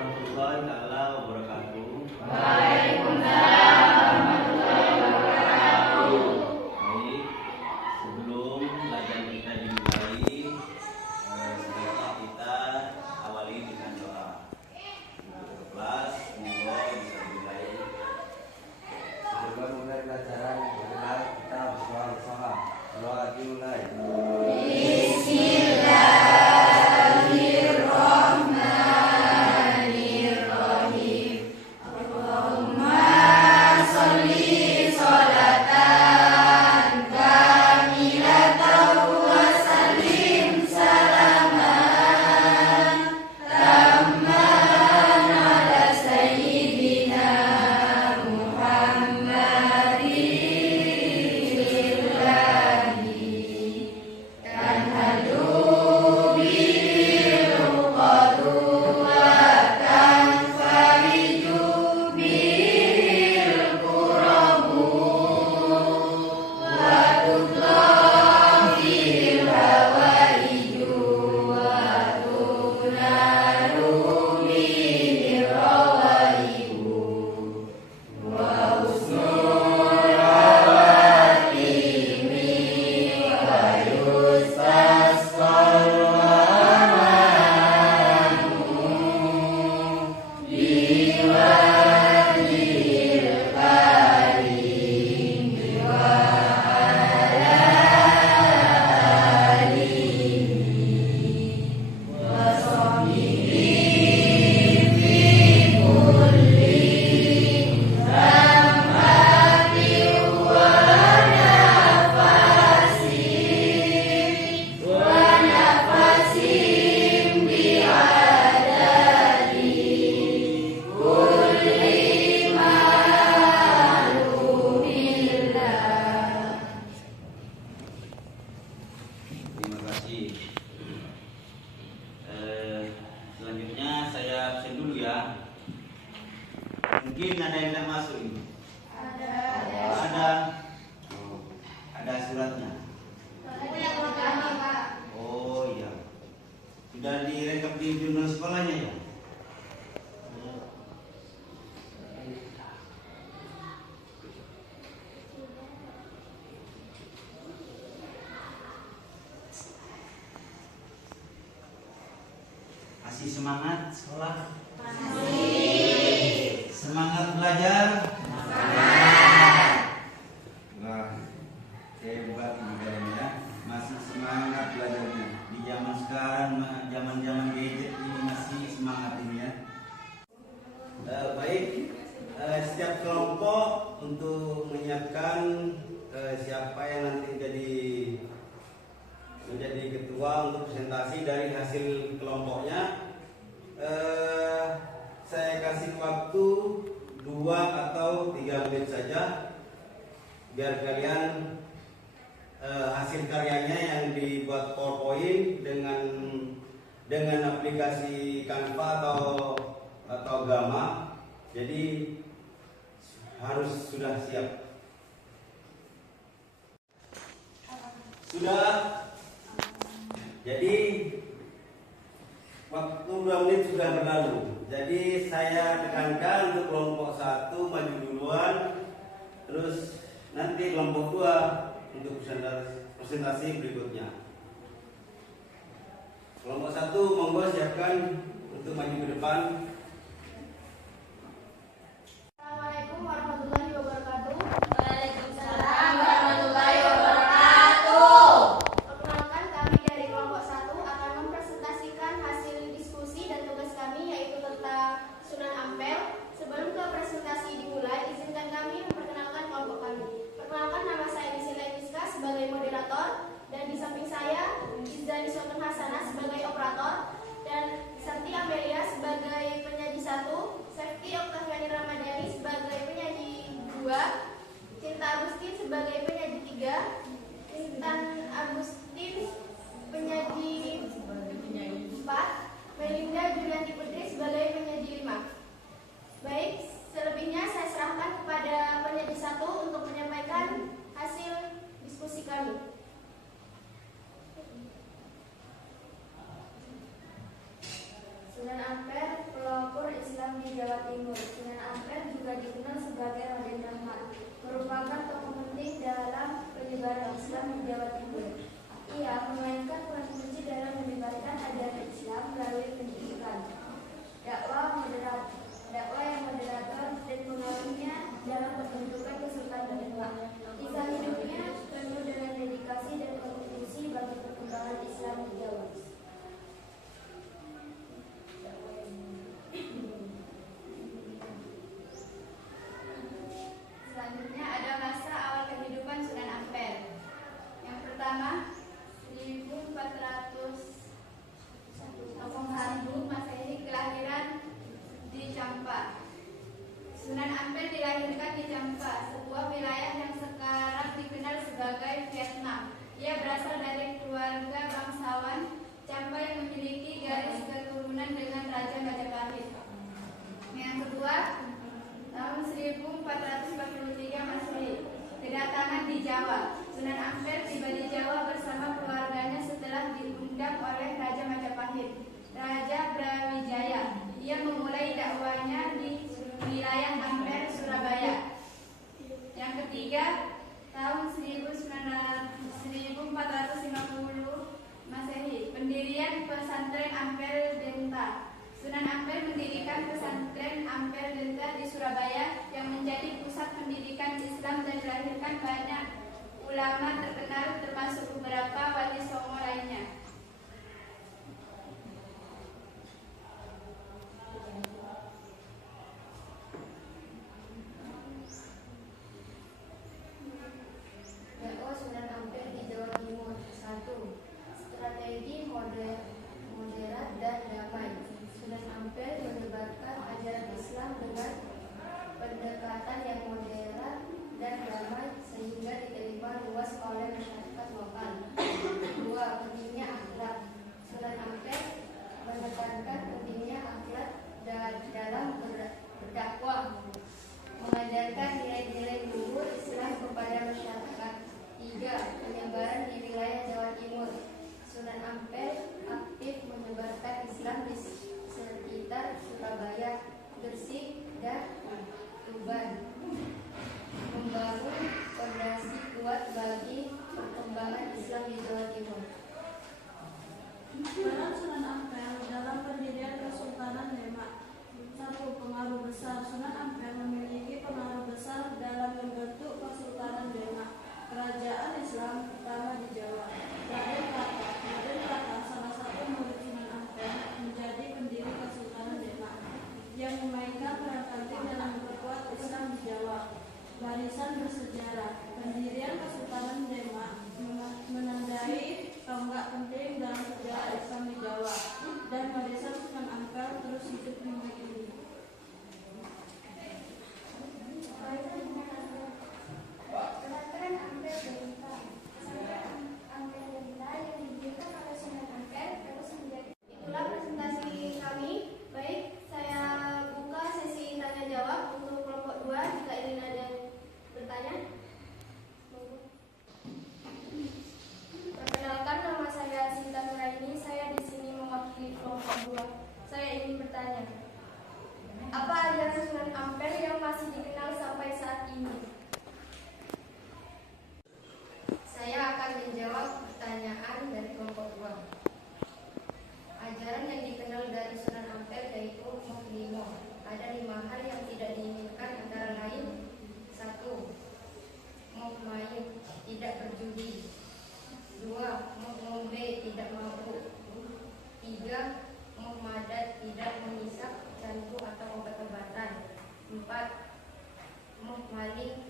warahmatullahi taala wabarakatuh. Waalaikumsalam warahmatullahi wabarakatuh. Baik, sebelum pelajaran kita dimulai, sebaiknya kita awali dengan doa. Untuk kelas, monggo bisa dimulai. Sebelum mulai pelajaran, marilah kita berdoa bersama. Doa dimulai. Selanjutnya saya absen dulu ya. Mungkin ada yang tidak masuk ini. Ada suratnya. Oh iya. Sudah direkap di jurnal sekolahnya ya. Masih semangat sekolah? Masih. Semangat belajar? Semangat. Wah, hebat ini kalian ya. Masih semangat belajarnya. Di zaman sekarang, zaman gadget ini masih semangat ini ya. Baik, setiap kelompok untuk menyiapkan siapa yang nanti menjadi ketua untuk presentasi dari hasil kelompoknya. Saya kasih waktu 2 atau 3 menit saja biar kalian hasil karyanya yang dibuat PowerPoint dengan aplikasi Canva atau Gamma. Jadi harus sudah siap. Sudah. Jadi waktu 2 menit sudah berlalu. Jadi saya tekankan untuk kelompok 1 maju duluan, terus nanti kelompok 2 untuk presentasi berikutnya. Kelompok 1 monggo siapkan untuk maju ke depan. Assalamualaikum warahmatullahi wabarakatuh. Waalaikumsalam warahmatullahi wabarakatuh. Perkenalkan, kami dari kelompok 1 akan mempresentasikan hasil diskusi dan tugas kami, yaitu tentang Sunan Ampel. Sebelum ke presentasi dimulai, izinkan kami memperkenalkan kelompok kami. Perkenalkan, nama saya Nisila Emiska sebagai moderator, dan di samping saya Izzani Sultan Hasanah sebagai operator, dan Santi Amelia sebagai di Jawa Timur. Sunan Ampel juga dikenal sebagai Raden Rahmat, merupakan tokoh penting dalam penyebaran Islam di Jawa Timur. Ia memainkan peran kunci dalam menyebarkan ajaran Islam melalui pendidikan, dakwah yang moderator dan pengaruhnya dalam pembentukan kesultanan Demak. Kisah hidupnya penuh dengan dedikasi dan kontribusi bagi perkembangan Islam di Jawa. Selanjutnya ada masa awal kehidupan Sunan Ampel. Yang pertama, 1401 Masehi, kelahiran di Champa. Sunan Ampel dilahirkan di Champa, sebuah wilayah yang sekarang dikenal sebagai Vietnam. Ia berasal dari keluarga bangsawan Champa yang memiliki garis keturunan dengan Raja Majapahit. Yang kedua, tahun 1443 Masehi, kedatangan di Jawa. Sunan Ampel tiba di Jawa bersama keluarganya setelah diundang oleh Raja Majapahit, Raja Brawijaya. Ia memulai dakwahnya di wilayah Ampel, Surabaya. Yang ketiga, tahun 1450 Masehi, pendirian pesantren Ampel Denta. Sunan Ampel mendirikan pesantren Ampel Denta di Surabaya yang menjadi pusat pendidikan Islam dan melahirkan banyak ulama terkenal termasuk beberapa wali songo lainnya. Dakwah Sunan Ampel di Jawa Timur. 1. Strategi moderat dan damai. Sunan Ampel menyebarkan ajaran Islam dengan pendekatan yang moderat dan damai sehingga diterima luas oleh masyarakat lokal. 2. Pentingnya akhlak. Sunan Ampel menekankan pentingnya akhlak dalam berdakwah, mengajarkan nilai-nilai luhur Islam kepada masyarakat. 3. Penyebaran di wilayah Jawa Timur. Sunan Ampel aktif menyebarkan Islam di sekitar Surabaya, Gresik, dan Tuban, membangun fondasi kuat bagi perkembangan Islam di Jawa Timur. Peran Sunan Ampel dalam pendirian Kesultanan Demak. 1. Pengaruh besar. Sunan Ampel memiliki pengaruh besar dalam membentuk Kesultanan Demak, kerajaan Islam pertama di Jawa. Raden Kata, salah satu murid Sunan Ampel, menjadi pendiri Kesultanan Demak yang memainkan peran penting dalam memperkuat Islam di Jawa. Barisan bersejarah. Pendirian Kesultanan Demak menandai tonggak penting dalam sejarah Islam di Jawa, dan warisan Sunan Ampel terus hidup hingga kini. Pesantren Ampel Denta. Pesantren Ampel Denta yang didirikan oleh Sunan Ampel terus menjadi. Itulah presentasi kami. Baik, saya buka sesi tanya jawab untuk kelompok 2 jika ingin ada yang bertanya. Perkenalkan, nama saya Sinta Nuraini. Saya di sini mewakili kelompok 2. Saya ingin bertanya, apa ajaran Sunan Ampel yang masih dikenal sampai saat ini? Saya akan menjawab pertanyaan dari kelompok 2. Ajaran yang dikenal dari Sunan Ampel yaitu Moh Limo. Ada 5 hal yang tidak diinginkan, antara lain: 1. Moh main, tidak berjudi. 2. Moh ngombe, tidak mabuk. 3. Moh madat, tidak mengisap candu atau obat-obatan. 4. Moh maling,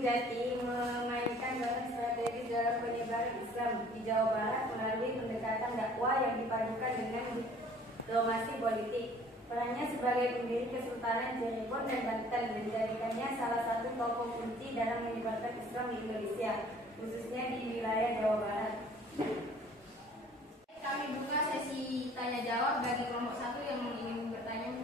Gunung Jati memainkan peran strategis dalam penyebaran Islam di Jawa Barat melalui pendekatan dakwah yang dipadukan dengan diplomasi politik. Perannya sebagai pendiri Kesultanan Cirebon dan Banten menjadikannya salah satu tokoh kunci dalam menyebarkan Islam di Indonesia, khususnya di wilayah Jawa Barat. Kami buka sesi tanya jawab bagi kelompok 1 yang ingin bertanya.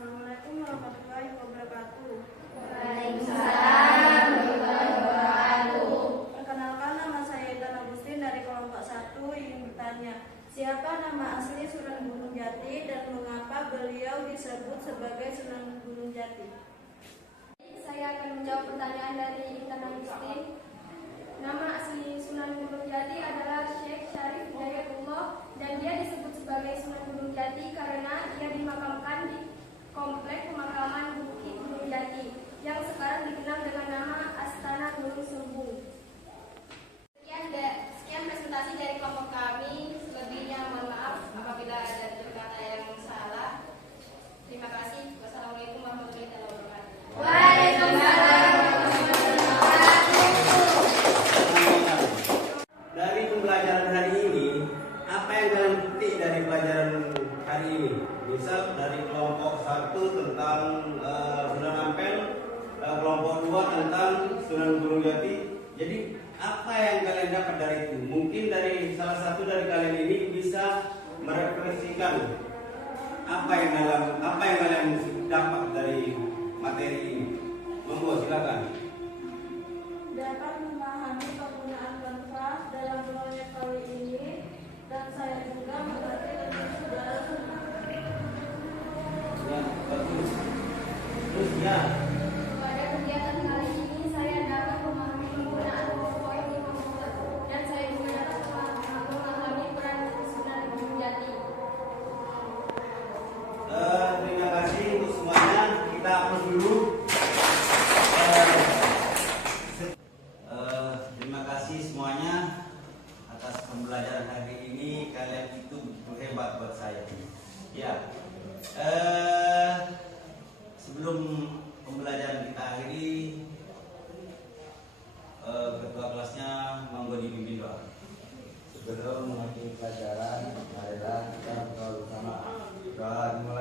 Assalamualaikum warahmatullahi wabarakatuh. Waalaikumsalam warahmatullahi wabarakatuh. Perkenalkan, nama saya Intan Agustin dari kelompok 1 ingin bertanya, siapa nama asli Sunan Gunung Jati dan mengapa beliau disebut sebagai Sunan Gunung Jati? Saya akan menjawab pertanyaan dari Intan Agustin. Nama asli Sunan Gunung Jati adalah Syekh Syarif Hidayatullah dan dia disebut sebagai Sunan Gunung Jati karena dia dimakamkan di Komplek Pemakaman Bukit Gunung Jati yang sekarang dikenal dengan nama Astana Gunung Sumbung. Sekian presentasi dari kelompok kami. Selebihnya mohon maaf apabila ada kata yang salah. Terima kasih. Wassalamualaikum warahmatullahi wabarakatuh. Waalaikumsalam warahmatullahi wabarakatuh. Dari pembelajaran hari ini, apa yang kalian petik dari pelajaran hari ini? Misal dari kelompok 1 tentang Sunan Ampel, kelompok 2 tentang Sunan Gunung Jati. Jadi apa yang kalian dapat dari itu? Mungkin dari salah satu dari kalian ini bisa merefleksikan apa yang kalian dapat dari materi ini. Monggo silakan. Dapat memahami penggunaan mantra dalam proyek kali ini dan saya juga mengerti lebih dalam. Ya, bagus. Terus ya. Pada kegiatan kali ini saya dapat memahami penggunaan PowerPoint di komputer dan saya juga dapat memahami peran Sunan Gunung Jati. Terima kasih untuk semuanya. Kita hapus dulu. Terima kasih semuanya atas pembelajaran hari ini. Kalian itu begitu hebat buat saya. Ya. Sebelum pembelajaran kita akhiri, ketua kelasnya monggo dipimpin doa. Sebelum mengakhiri pelajaran, marilah kita berdoa bersama. Doa dimulai.